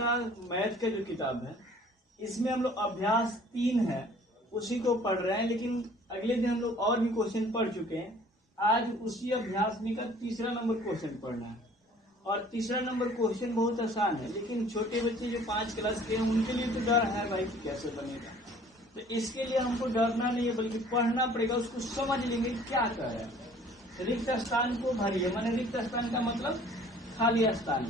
का मैथ का जो किताब है इसमें हम लोग अभ्यास 3 है उसी को पढ़ रहे हैं, लेकिन अगले दिन हम लोग और भी क्वेश्चन पढ़ चुके हैं। आज उसी अभ्यास में का तीसरा नंबर क्वेश्चन पढ़ना है और तीसरा नंबर क्वेश्चन बहुत आसान है, लेकिन छोटे बच्चे जो 5 क्लास के हैं उनके लिए तो डर है भाई कि कैसे बनेगा। तो इसके लिए हमको डरना नहीं है बल्कि पढ़ना पड़ेगा, उसको समझ लेंगे क्या कर रहे हैं। रिक्त स्थान को भरिए, माने रिक्त स्थान का मतलब खाली स्थान।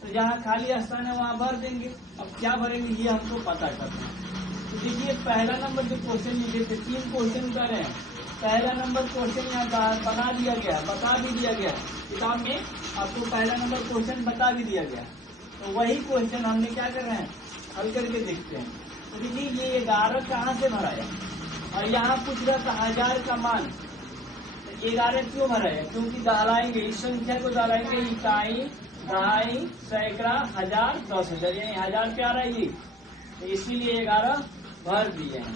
तो जहाँ खाली स्थान है वहां भर देंगे। अब क्या भरेंगे ये हमको पता करना है। तो देखिए पहला नंबर जो क्वेश्चन लिखे थे 3 क्वेश्चन कर रहे हैं। पहला नंबर क्वेश्चन यहाँ बना दिया गया, बता भी दिया गया किताब में, आपको पहला नंबर क्वेश्चन बता भी दिया गया। तो वही क्वेश्चन हमने क्या कर रहे हैं, हल करके देखते हैं। तो देखिए ये 11 कहाँ से भराया और यहाँ पूछ रहा था 1000 का मान। 11 क्यों भरा है, क्योंकि दोहराएंगे, इस संख्या को दोहराएंगे, इकाई, दहाई, सैकड़ा, 1000, 10,000, यानी 1000 पे आ रहा है ये, तो इसीलिए 11 भर दिए हैं।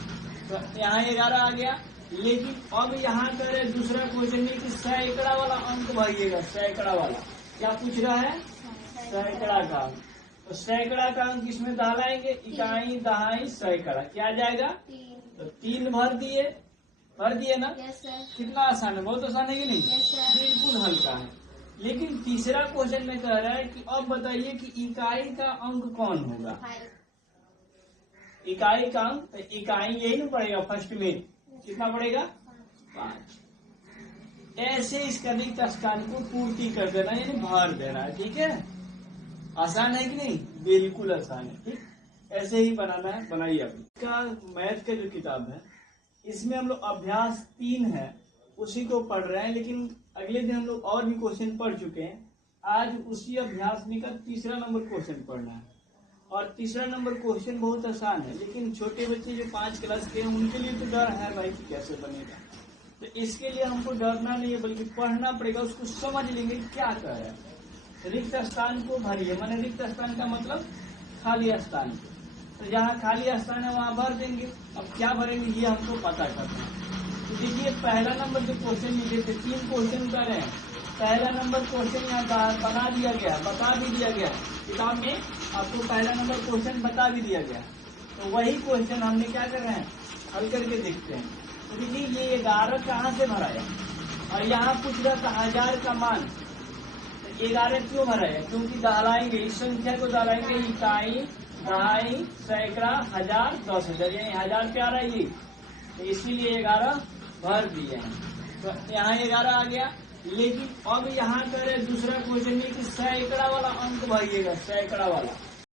तो यहाँ 11 आ गया। लेकिन अब यहाँ करे दूसरा क्वेश्चन में कि सैकड़ा वाला अंक भरिएगा। सैकड़ा वाला क्या पूछ रहा है, सैकड़ा का अंक। तो सैकड़ा का अंक इसमें दोहराएंगे, इकाई, दहाई, सैकड़ा, क्या जाएगा, तो 3 भर दिए ना। कितना आसान है, बहुत आसान है कि नहीं, बिल्कुल हल्का है। लेकिन तीसरा क्वेश्चन में कह रहा है कि अब बताइए कि इकाई का अंक कौन होगा। इकाई का अंक, तो इकाई यही ना पड़ेगा फर्स्ट में, कितना पड़ेगा, 5। ऐसे इस रिक्त स्थान को पूर्ति कर देना, यानी भर देना है। ठीक है, आसान है कि नहीं, बिल्कुल आसान है। ठीक, ऐसे ही बनाना है, बनाइए। अपनी का मैथ का जो किताब है इसमें हम लोग अभ्यास 3 है उसी को पढ़ रहे हैं, लेकिन अगले दिन हम लोग और भी क्वेश्चन पढ़ चुके हैं। आज उसी अभ्यास में का तीसरा नंबर क्वेश्चन पढ़ना है और तीसरा नंबर क्वेश्चन बहुत आसान है, लेकिन छोटे बच्चे जो 5 क्लास के हैं उनके लिए तो डर है भाई कि कैसे बनेगा। तो इसके लिए हमको डरना नहीं है बल्कि पढ़ना पड़ेगा, उसको समझ लेंगे क्या कर रहे हैं। रिक्त स्थान को भरिए, माने रिक्त स्थान का मतलब खाली स्थान। तो जहाँ खाली स्थान है वहां भर देंगे। अब क्या भरेंगे ये हमको पता करना है। तो देखिए पहला नंबर जो क्वेश्चन लिखे थे 3 क्वेश्चन कर रहे हैं। पहला नंबर क्वेश्चन यहाँ बना दिया गया, बता भी दिया गया किताब में, आपको पहला नंबर क्वेश्चन बता भी दिया गया। तो वही क्वेश्चन हमने क्या कर रहे हैं, हल करके देखते हैं। तो देखिए ये 11 कहाँ से भराया और यहाँ पूछ रहा था 1000 का मान। तो 11 क्यों भरा है, क्योंकि दोहराएंगे, इस संख्या को दोहराएंगे, इकाई, दहाई, सैकड़ा, 1000, 10,000, यानी 1000 पे आ रहा है ये, तो इसीलिए 11 भर दिए हैं। तो यहाँ 11 आ गया। लेकिन अब यहाँ करे दूसरा क्वेश्चन में कि सैकड़ा वाला अंक भरिएगा। सैकड़ा वाला